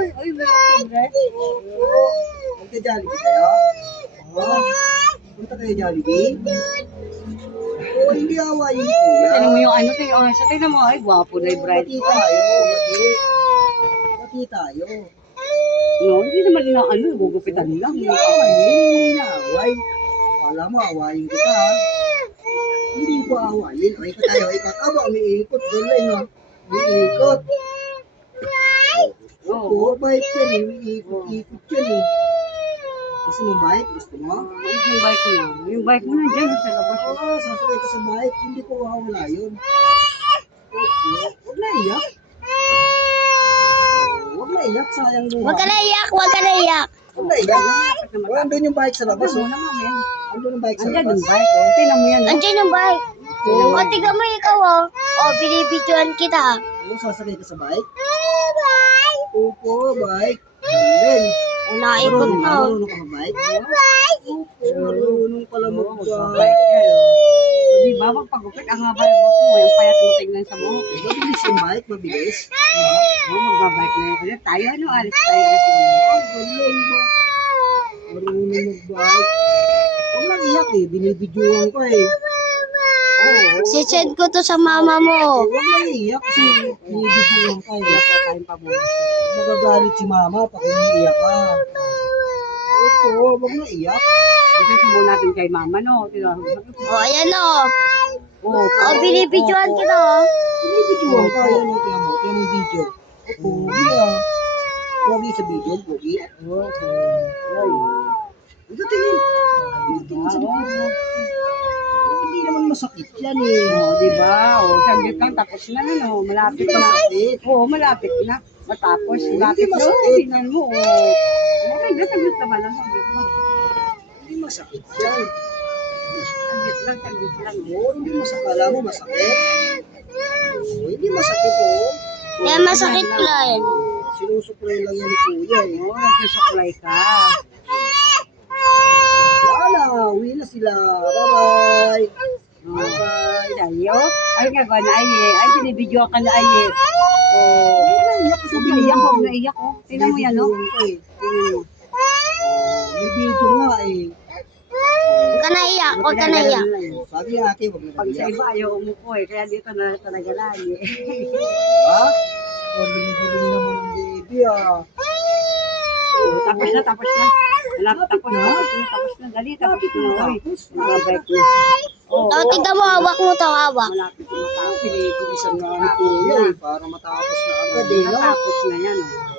Ay, may Magka-Jollibee kayo? Oo. Punta kayo Jollibee? Oo, hindi awayin ni Kuya. Tignan mo yung ano, tignan mo, ay, gwapo na yung bride. Bati tayo, bati. Bati tayo. No, hindi naman na ano, gugupitan lang. Hindi awayin, hindi naaway. Kala mo, awayin kita ha. Hindi ko awayin. O, ikot tayo, ikot. Aba, umiikot. Doon no? Umiikot. Oo, bike yan eh. Umiikot-ikot yan eh. Gusto mo bike? Gusto mo? Yung bike mo lang. Yung bike mo na dyan sa labas. Oo, sasakay ka sa bike. Hindi ko wawala yun. Huwag na iyak. Huwag na iyak. Sayang luha. Huwag ka na iyak, huwag ka na iyak. Huwag na iyak. O, andun yung bike sa labas. Ano Oh. na namin? Andun yung bike sa Andyan labas. yung bike. Oh. Tignan mo yan. Andiyan yung bike. Oo. O, tiga mo ikaw, oh. O, binibidyoan kita. Oo, sasakay ka sa bike? Opo, bike. Then, O, naikot na. marunong ka mag-bike? Opo, marunong pala mag-bike. Bike yan. O, di ba, magpagupit ang haba yung buhok mo. Yung payat mo tingnan sa buhok. Mabilis yung bike, mabilis. Oo, magbabike na yun. Tayo, ano, alis tayo. Ang galing mo. Marunong mag-bike. Huwag nang iyak eh, binibidyoan ko eh. Oo. Sisend ko to sa mama mo. Huwag nang iyak kasi binibidyoan ka eh. Wala tayong pamuna. Magagalit si mama pag umiiyak ka. Opo, huwag nang iyak. Kasi sumo natin kay mama, no? Tignan mo. O, ayan, o. Oo. O, binibidyoan kita, o. Binibidyoan ka, yan o, tingnan mo yung video. Opo, yeah. Pogi sa video, pogi. Ito tingin. Ito tingin sa video. Hindi naman masakit yan eh. Oo, di ba? O, saglit lang, tapos na, no? Malapit Hindi na. masakit. Oo, malapit na. Matapos, Hindi malapit na. masakit. Oo, tingnan mo, o. Saglit naman lang, saglit mo. Hindi masakit yan. Saglit lang. Oo, hindi masakit. Alam mo, masakit. Oo, hindi masakit oh. Kaya masakit lang. Sinusuklay lang yan ni Kuya eh. Oo, nagsusuklay ka. Wala, uwi na sila. Bye-bye. Oo. Bye-bye. Tayo? Ay, nga ba na aye? Ay, binibidyo ka na aye. Oo. Huwag na iyak kasi Huwag na iyak, huwag na iyak, oh. Tingnan mo yan, no? Tingnan mo. May video nga eh. Huwag ka na iyak, huwag ka na iyak. Sabi ng ate, huwag na Pag sa iyak. iba, ayaw umupo eh. Kaya dito na talaga lagi. Ha? Huling-huling naman ang baby ah. Oo, tapos na. Tapos na. Dali, tapos na. Uy, mababike na. Oo. O, tiga mo, hawak mo to, hawak. Malapit na matapos. Pinipilisan nga ni Kuya eh, para matapos na agad eh. no? Matapos na yan, oh.